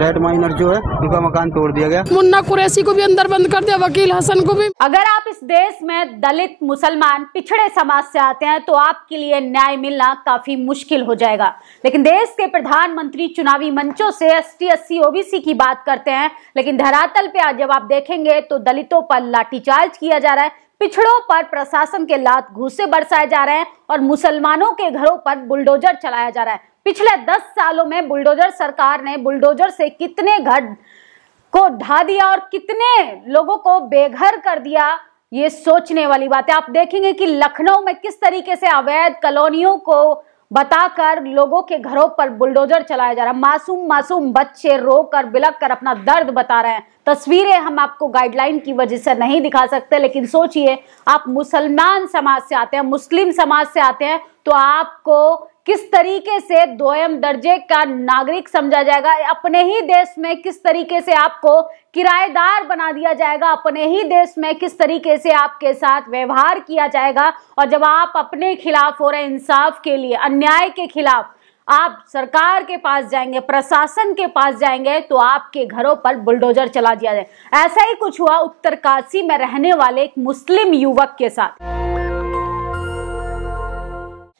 Red minor जो है उनका मकान तोड़ दिया गया। मुन्ना कुरैशी को भी अंदर बंद कर दिया, वकील हसन को भी। अगर आप इस देश में दलित, मुसलमान, पिछड़े समाज से आते हैं तो आपके लिए न्याय मिलना काफी मुश्किल हो जाएगा। लेकिन देश के प्रधानमंत्री चुनावी मंचों से ST, SC, OBC की बात करते हैं, लेकिन धरातल पे आज जब आप देखेंगे तो दलितों पर लाठीचार्ज किया जा रहा है, पिछड़ों पर प्रशासन के लात घूंसे बरसाए जा रहे हैं और मुसलमानों के घरों पर बुलडोजर चलाया जा रहा है। पिछले 10 सालों में बुलडोजर सरकार ने बुलडोजर से कितने घर को ढा दिया और कितने लोगों को बेघर कर दिया, ये सोचने वाली बात है। आप देखेंगे कि लखनऊ में किस तरीके से अवैध कॉलोनियों को बताकर लोगों के घरों पर बुलडोजर चलाया जा रहा है। मासूम मासूम बच्चे रोकर बिलख कर अपना दर्द बता रहे हैं। तस्वीरें हम आपको गाइडलाइन की वजह से नहीं दिखा सकते, लेकिन सोचिए आप मुसलमान समाज से आते हैं, मुस्लिम समाज से आते हैं, तो आपको किस तरीके से दोयम दर्जे का नागरिक समझा जाएगा। अपने ही देश में किस तरीके से आपको किराएदार बना दिया जाएगा, अपने ही देश में किस तरीके से आपके साथ व्यवहार किया जाएगा। और जब आप अपने खिलाफ हो रहे इंसाफ के लिए, अन्याय के खिलाफ आप सरकार के पास जाएंगे, प्रशासन के पास जाएंगे, तो आपके घरों पर बुलडोजर चला दिया जाए। ऐसा ही कुछ हुआ उत्तरकाशी में रहने वाले एक मुस्लिम युवक के साथ।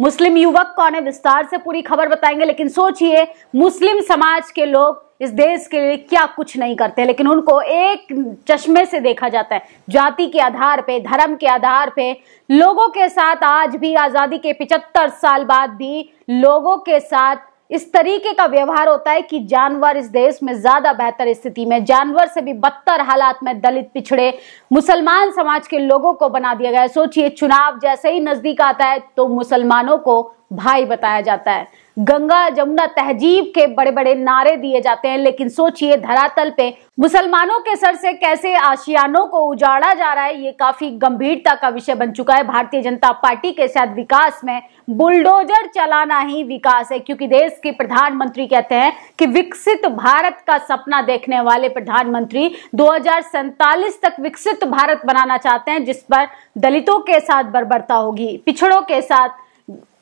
मुस्लिम युवक कौन है, विस्तार से पूरी खबर बताएंगे। लेकिन सोचिए मुस्लिम समाज के लोग इस देश के लिए क्या कुछ नहीं करते, लेकिन उनको एक चश्मे से देखा जाता है। जाति के आधार पे, धर्म के आधार पे लोगों के साथ आज भी, आजादी के 75 साल बाद भी लोगों के साथ इस तरीके का व्यवहार होता है कि जानवर इस देश में ज्यादा बेहतर स्थिति में, जानवर से भी बदतर हालात में दलित, पिछड़े, मुसलमान समाज के लोगों को बना दिया गया है। सोचिए चुनाव जैसे ही नजदीक आता है तो मुसलमानों को भाई बताया जाता है, गंगा जमुना तहजीब के बड़े बड़े नारे दिए जाते हैं। लेकिन सोचिए धरातल पे मुसलमानों के सर से कैसे आशियानों को उजाड़ा जा रहा है, ये काफी गंभीरता का विषय बन चुका है। भारतीय जनता पार्टी के साथ विकास में बुलडोजर चलाना ही विकास है, क्योंकि देश के प्रधानमंत्री कहते हैं कि विकसित भारत का सपना देखने वाले प्रधानमंत्री 2047 तक विकसित भारत बनाना चाहते हैं, जिस पर दलितों के साथ बर्बरता होगी, पिछड़ों के साथ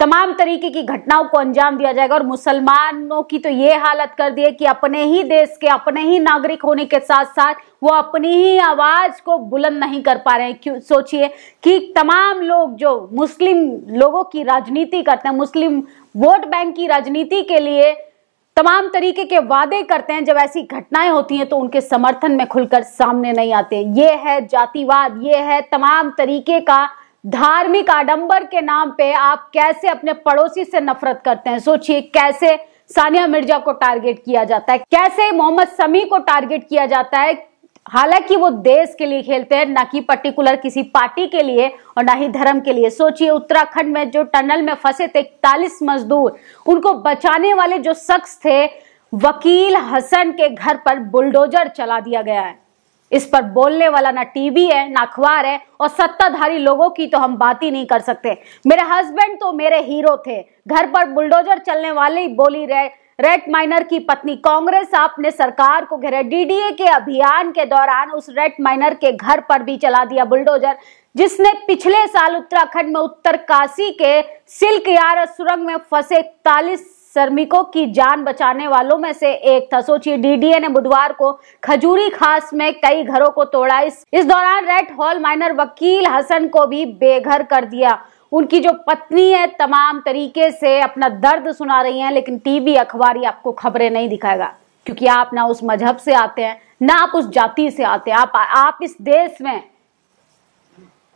तमाम तरीके की घटनाओं को अंजाम दिया जाएगा। और मुसलमानों की तो ये हालत कर दी है कि अपने ही देश के, अपने ही नागरिक होने के साथ साथ वो अपनी ही आवाज को बुलंद नहीं कर पा रहे हैं। क्यों? सोचिए कि तमाम लोग जो मुस्लिम लोगों की राजनीति करते हैं, मुस्लिम वोट बैंक की राजनीति के लिए तमाम तरीके के वादे करते हैं, जब ऐसी घटनाएं होती हैं तो उनके समर्थन में खुलकर सामने नहीं आते। ये है जातिवाद, ये है तमाम तरीके का धार्मिक आडंबर के नाम पे आप कैसे अपने पड़ोसी से नफरत करते हैं। सोचिए कैसे सानिया मिर्जा को टारगेट किया जाता है, कैसे मोहम्मद शमी को टारगेट किया जाता है, हालांकि वो देश के लिए खेलते हैं, ना कि पर्टिकुलर किसी पार्टी के लिए और ना ही धर्म के लिए। सोचिए उत्तराखंड में जो टनल में फंसे थे 41 मजदूर, उनको बचाने वाले जो शख्स थे वकील हसन के घर पर बुलडोजर चला दिया गया है। इस पर बोलने वाला ना टीवी है, ना अखबार है, और सत्ताधारी लोगों की तो हम बात ही नहीं कर सकते। मेरे हस्बैंड तो मेरे हीरो थे, घर पर बुलडोजर चलने वाले ही बोली रेड माइनर की पत्नी। कांग्रेस आपने सरकार को घेरा, DDA के अभियान के दौरान उस रेड माइनर के घर पर भी चला दिया बुलडोजर, जिसने पिछले साल उत्तराखंड में उत्तरकाशी के सिल्क यार्ड सुरंग में फंसे 41 श्रमिकों की जान बचाने वालों में से एक था। सोचिए DDA ने बुधवार को खजूरी खास में कई घरों को तोड़ा। इस दौरान रेड हॉल माइनर वकील हसन को भी बेघर कर दिया। उनकी जो पत्नी है तमाम तरीके से अपना दर्द सुना रही हैं, लेकिन टीवी अखबार आपको खबरें नहीं दिखाएगा, क्योंकि आप ना उस मजहब से आते हैं, ना आप उस जाति से आते हैं। आप इस देश में,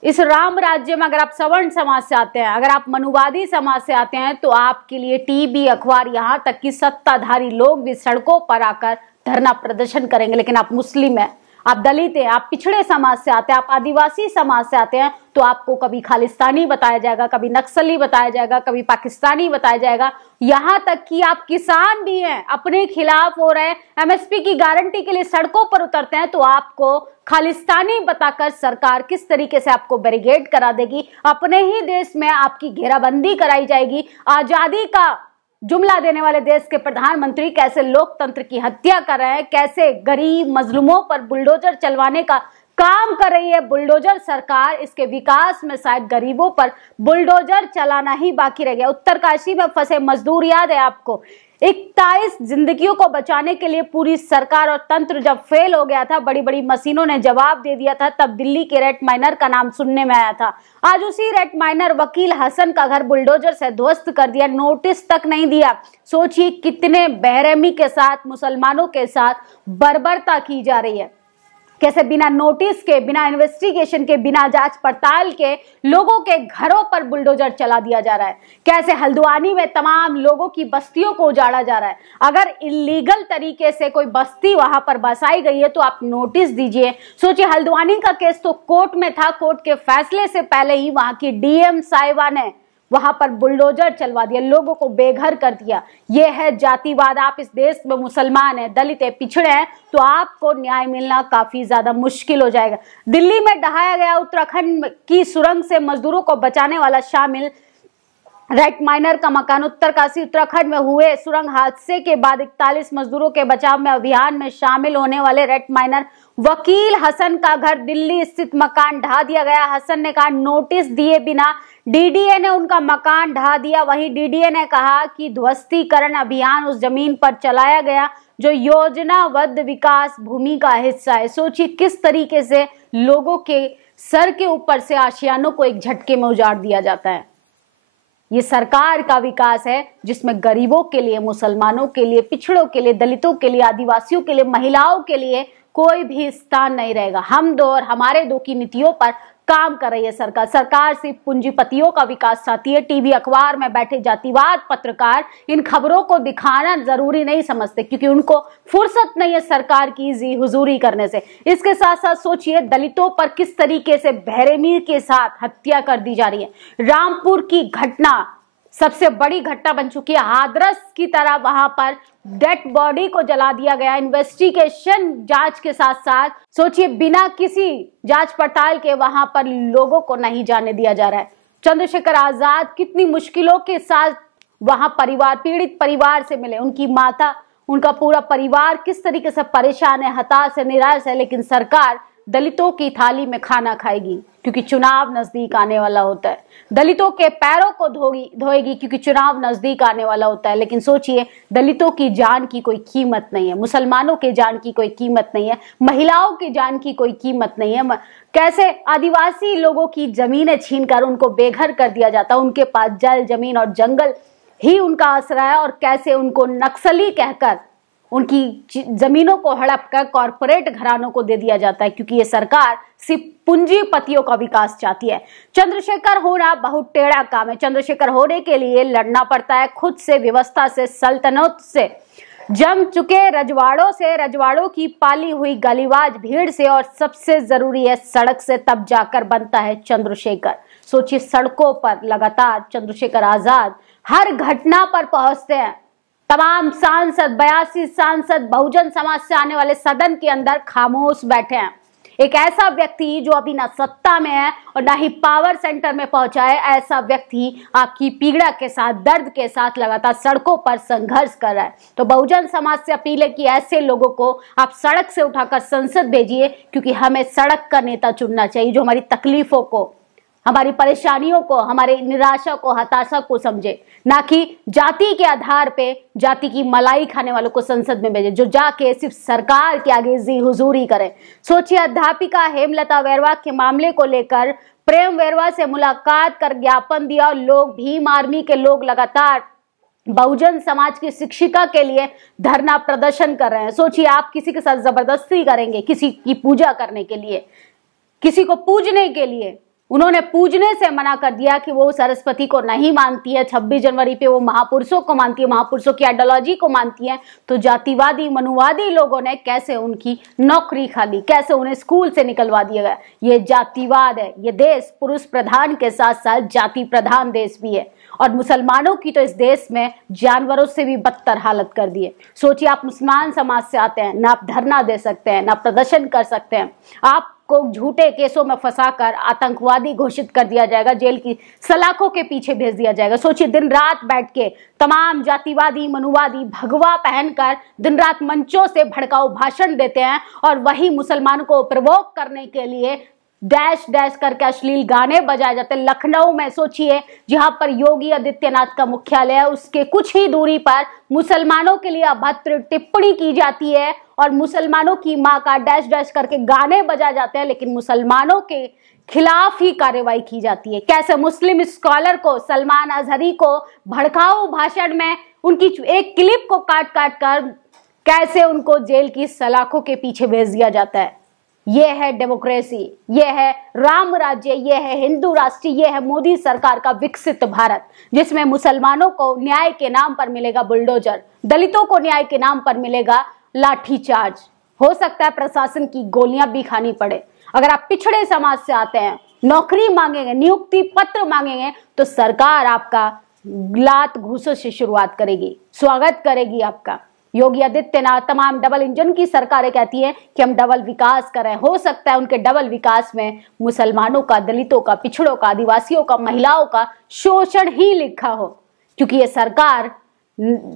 इस राम राज्य में अगर आप सवर्ण समाज से आते हैं, अगर आप मनुवादी समाज से आते हैं, तो आपके लिए टीवी अखबार, यहाँ तक कि सत्ताधारी लोग भी सड़कों पर आकर धरना प्रदर्शन करेंगे। लेकिन आप मुस्लिम हैं, आप दलित हैं, आप पिछड़े समाज से आते हैं, आप आदिवासी समाज से आते हैं, तो आपको कभी खालिस्तानी बताया जाएगा, कभी नक्सली बताया जाएगा, कभी पाकिस्तानी बताया जाएगा। यहाँ तक कि आप किसान भी हैं, अपने खिलाफ हो रहे हैं, MSP की गारंटी के लिए सड़कों पर उतरते हैं, तो आपको खालिस्तानी बताकर सरकार किस तरीके से आपको बैरिकेड करा देगी। अपने ही देश में आपकी घेराबंदी कराई जाएगी। आजादी का जुमला देने वाले देश के प्रधानमंत्री कैसे लोकतंत्र की हत्या कर रहे हैं, कैसे गरीब मजलूमों पर बुलडोजर चलवाने का काम कर रही है बुलडोजर सरकार। इसके विकास में शायद गरीबों पर बुलडोजर चलाना ही बाकी रह गया। उत्तरकाशी में फंसे मजदूर याद है आपको, 41 जिंदगियों को बचाने के लिए पूरी सरकार और तंत्र जब फेल हो गया था, बड़ी बड़ी मशीनों ने जवाब दे दिया था, तब दिल्ली के रेट माइनर का नाम सुनने में आया था। आज उसी रेट माइनर वकील हसन का घर बुलडोजर से ध्वस्त कर दिया, नोटिस तक नहीं दिया। सोचिए कितने बेरहमी के साथ मुसलमानों के साथ बर्बरता की जा रही है, कैसे बिना नोटिस के, बिना इन्वेस्टिगेशन के, बिना जांच पड़ताल के लोगों के घरों पर बुलडोजर चला दिया जा रहा है, कैसे हल्द्वानी में तमाम लोगों की बस्तियों को उजाड़ा जा रहा है। अगर इलीगल तरीके से कोई बस्ती वहां पर बसाई गई है तो आप नोटिस दीजिए। सोचिए हल्द्वानी का केस तो कोर्ट में था, कोर्ट के फैसले से पहले ही वहां की डीएम साहिबा ने वहां पर बुलडोजर चलवा दिया, लोगों को बेघर कर दिया। यह है जातिवाद। आप इस देश में मुसलमान हैं, दलित हैं, पिछड़े हैं, तो आपको न्याय मिलना काफी ज्यादा मुश्किल हो जाएगा। दिल्ली में ढहाया गया उत्तराखंड की सुरंग से मजदूरों को बचाने वाला शामिल रेट माइनर का मकान। उत्तरकाशी उत्तराखंड में हुए सुरंग हादसे के बाद 41 मजदूरों के बचाव में अभियान में शामिल होने वाले रेट माइनर वकील हसन का घर दिल्ली स्थित मकान ढा दिया गया। हसन ने कहा नोटिस दिए बिना डीडीए ने उनका मकान ढा दिया। वहीं डीडीए ने कहा कि ध्वस्तीकरण अभियान उस जमीन पर चलाया गया जो योजनाबद्ध विकास भूमि का हिस्सा है। सोचिए किस तरीके से लोगों के सर के ऊपर से आशियानों को एक झटके में उजाड़ दिया जाता है। ये सरकार का विकास है जिसमें गरीबों के लिए, मुसलमानों के लिए, पिछड़ों के लिए, दलितों के लिए, आदिवासियों के लिए, महिलाओं के लिए कोई भी स्थान नहीं रहेगा। हम दो और हमारे दो की नीतियों पर काम कर रही है सरकार। सरकार सिर्फ पूंजीपतियों का विकास चाहती है। टीवी अखबार में बैठे जातिवाद पत्रकार इन खबरों को दिखाना जरूरी नहीं समझते, क्योंकि उनको फुर्सत नहीं है सरकार की जी हुजूरी करने से। इसके साथ साथ सोचिए दलितों पर किस तरीके से बेरहमी के साथ हत्या कर दी जा रही है। रामपुर की घटना सबसे बड़ी घटना बन चुकी है। हादरस की तरह वहां पर डेड बॉडी को जला दिया गया। इन्वेस्टिगेशन जांच के साथ साथ सोचिए बिना किसी जांच पड़ताल के वहां पर लोगों को नहीं जाने दिया जा रहा है। चंद्रशेखर आजाद कितनी मुश्किलों के साथ वहां परिवार, पीड़ित परिवार से मिले, उनकी माता, उनका पूरा परिवार किस तरीके से परेशान है, हताश है, निराश है, लेकिन सरकार दलितों की थाली में खाना खाएगी क्योंकि चुनाव नजदीक आने वाला होता है। दलितों के पैरों को धोएगी क्योंकि चुनाव नजदीक आने वाला होता है। लेकिन सोचिए दलितों की जान की कोई कीमत नहीं है, मुसलमानों के जान की कोई कीमत नहीं है, महिलाओं की जान की कोई कीमत नहीं है। कैसे आदिवासी लोगों की जमीनें छीनकर उनको बेघर कर दिया जाता है, उनके पास जल, जमीन और जंगल ही उनका आसरा है, और कैसे उनको नक्सली कहकर उनकी जमीनों को हड़प कर कॉरपोरेट घरानों को दे दिया जाता है, क्योंकि ये सरकार सिर्फ पूंजीपतियों का विकास चाहती है। चंद्रशेखर होना बहुत टेढ़ा काम है। चंद्रशेखर होने के लिए लड़ना पड़ता है खुद से, व्यवस्था से, सल्तनत से, जम चुके रजवाड़ों से, रजवाड़ों की पाली हुई गालीबाज भीड़ से, और सबसे जरूरी है सड़क से। तब जाकर बनता है चंद्रशेखर। सोचिए सड़कों पर लगातार चंद्रशेखर आजाद हर घटना पर पहुंचते हैं। तमाम सांसद, 82 सांसद बहुजन समाज से आने वाले सदन के अंदर खामोश बैठे हैं। एक ऐसा व्यक्ति जो अभी ना सत्ता में है और ना ही पावर सेंटर में पहुंचा है, ऐसा व्यक्ति आपकी पीड़ा के साथ, दर्द के साथ लगातार सड़कों पर संघर्ष कर रहा है। तो बहुजन समाज से अपील है कि ऐसे लोगों को आप सड़क से उठाकर संसद भेजिए, क्योंकि हमें सड़क का नेता चुनना चाहिए जो हमारी तकलीफों को, हमारी परेशानियों को, हमारी निराशा को, हताशा को समझे, ना कि जाति के आधार पे जाति की मलाई खाने वालों को संसद में भेजे, जो जाके सिर्फ सरकार के आगे जी हुजूरी करे। सोचिए अध्यापिका हेमलता वैरवा के मामले को लेकर प्रेम वैरवा से मुलाकात कर ज्ञापन दिया, और लोग, भीम आर्मी के लोग लगातार बहुजन समाज की शिक्षिका के लिए धरना प्रदर्शन कर रहे हैं। सोचिए आप किसी के साथ जबरदस्ती करेंगे किसी की पूजा करने के लिए, किसी को पूजने के लिए। उन्होंने पूजने से मना कर दिया कि वो सरस्वती को नहीं मानती है, 26 जनवरी पे वो महापुरुषों को मानती है, महापुरुषों की आइडियोलॉजी को मानती है। तो जातिवादी, मनुवादी लोगों ने कैसे उनकी नौकरी खा ली, कैसे उन्हें स्कूल से निकलवा दिया गया। ये जातिवाद है। ये देश पुरुष प्रधान के साथ साथ जाति प्रधान देश भी है, और मुसलमानों की तो इस देश में जानवरों से भी बदतर हालत कर दी है। सोचिए आप मुसलमान समाज से आते हैं, ना आप धरना दे सकते हैं, ना प्रदर्शन कर सकते हैं, आपको उसको झूठे केसों में फंसाकर आतंकवादी घोषित कर दिया जाएगा, जेल की सलाखों के पीछे भेज दिया जाएगा। सोचिए, दिन रात बैठ के तमाम जातिवादी, मनुवादी भगवा पहनकर दिन रात मंचों से भड़काऊ भाषण देते हैं और वही मुसलमानों को प्रवोक करने के लिए डैश डैश करके अश्लील गाने बजाए जाते हैं। लखनऊ में सोचिए, जहां पर योगी आदित्यनाथ का मुख्यालय है, उसके कुछ ही दूरी पर मुसलमानों के लिए अभद्र टिप्पणी की जाती है और मुसलमानों की मां का डैश डैश करके गाने बजाए जाते हैं, लेकिन मुसलमानों के खिलाफ ही कार्रवाई की जाती है। कैसे मुस्लिम स्कॉलर को, सलमान अजहरी को भड़काऊ भाषण में उनकी एक क्लिप को काट काट कर कैसे उनको जेल की सलाखों के पीछे भेज दिया जाता है। यह है डेमोक्रेसी, यह है राम राज्य, यह है हिंदू राष्ट्र, यह है मोदी सरकार का विकसित भारत, जिसमें मुसलमानों को न्याय के नाम पर मिलेगा बुलडोजर, दलितों को न्याय के नाम पर मिलेगा लाठीचार्ज। हो सकता है प्रशासन की गोलियां भी खानी पड़े। अगर आप पिछड़े समाज से आते हैं, नौकरी मांगेंगे, नियुक्ति पत्र मांगेंगे, तो सरकार आपका लात घूसों से शुरुआत करेगी, स्वागत करेगी आपका। योगी आदित्यनाथ, तमाम डबल इंजन की सरकारें कहती हैं कि हम डबल विकास कर रहे हैं। हो सकता है उनके डबल विकास में मुसलमानों का, दलितों का, पिछड़ों का, आदिवासियों का, महिलाओं का शोषण ही लिखा हो, क्योंकि ये सरकार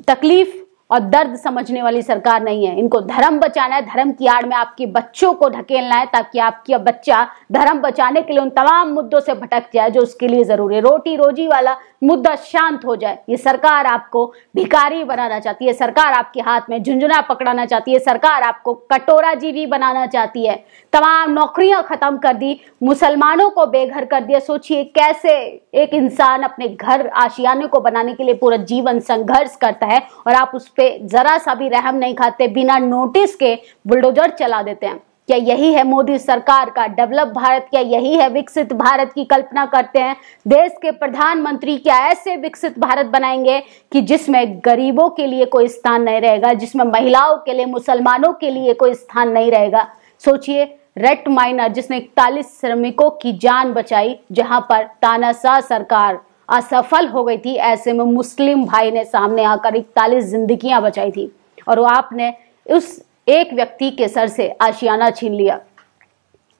तकलीफ और दर्द समझने वाली सरकार नहीं है। इनको धर्म बचाना है, धर्म की आड़ में आपके बच्चों को ढकेलना है ताकि आपकी बच्चा धर्म बचाने के लिए उन तमाम मुद्दों से भटक जाए जो उसके लिए जरूरी है। रोटी रोजी वाला मुद्दा शांत हो जाए। ये सरकार आपको भिखारी बनाना चाहती है, सरकार आपके हाथ में झुंझुना पकड़ाना चाहती है, सरकार आपको कटोरा जीवी बनाना चाहती है। तमाम नौकरियां खत्म कर दी, मुसलमानों को बेघर कर दिया। सोचिए कैसे एक इंसान अपने घर आशियाने को बनाने के लिए पूरा जीवन संघर्ष करता है और आप उस पे जरा सा भी रहम नहीं खाते, बिना नोटिस के बुलडोजर चला देते हैं। क्या यही है मोदी सरकार का डेवलप भारत? क्या यही है विकसित भारत की कल्पना करते हैं देश के प्रधानमंत्री? क्या ऐसे विकसित भारत बनाएंगे कि जिसमें गरीबों के लिए कोई स्थान नहीं रहेगा, जिसमें महिलाओं के लिए, मुसलमानों के लिए कोई स्थान नहीं रहेगा? सोचिए, रेट माइनर जिसने 41 श्रमिकों की जान बचाई, जहां पर तानाशाह सरकार असफल हो गई थी, ऐसे में मुस्लिम भाई ने सामने आकर 41 जिंदगियां बचाई थी और वो आपने उस एक व्यक्ति के सर से आशियाना छीन लिया।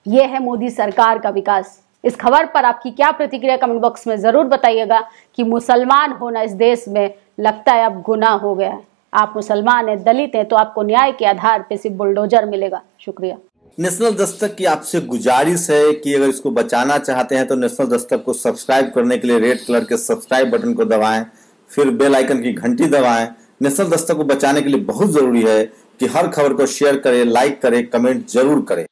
यह है मोदी सरकार का विकास। इस खबर पर आपकी क्या प्रतिक्रिया कमेंट बॉक्स में जरूर बताइएगा कि मुसलमान होना इस देश में लगता है अब गुनाह हो गया है। आप मुसलमान हैं, दलित हैं, तो आपको न्याय के आधार पर सिर्फ बुलडोजर मिलेगा। शुक्रिया। नेशनल दस्तक की आपसे गुजारिश है कि अगर इसको बचाना चाहते हैं तो नेशनल दस्तक को सब्सक्राइब करने के लिए रेड कलर के सब्सक्राइब बटन को दबाएं, फिर बेल आइकन की घंटी दबाएं। नेशनल दस्तक को बचाने के लिए बहुत जरूरी है कि हर खबर को शेयर करें, लाइक करें, कमेंट जरूर करें।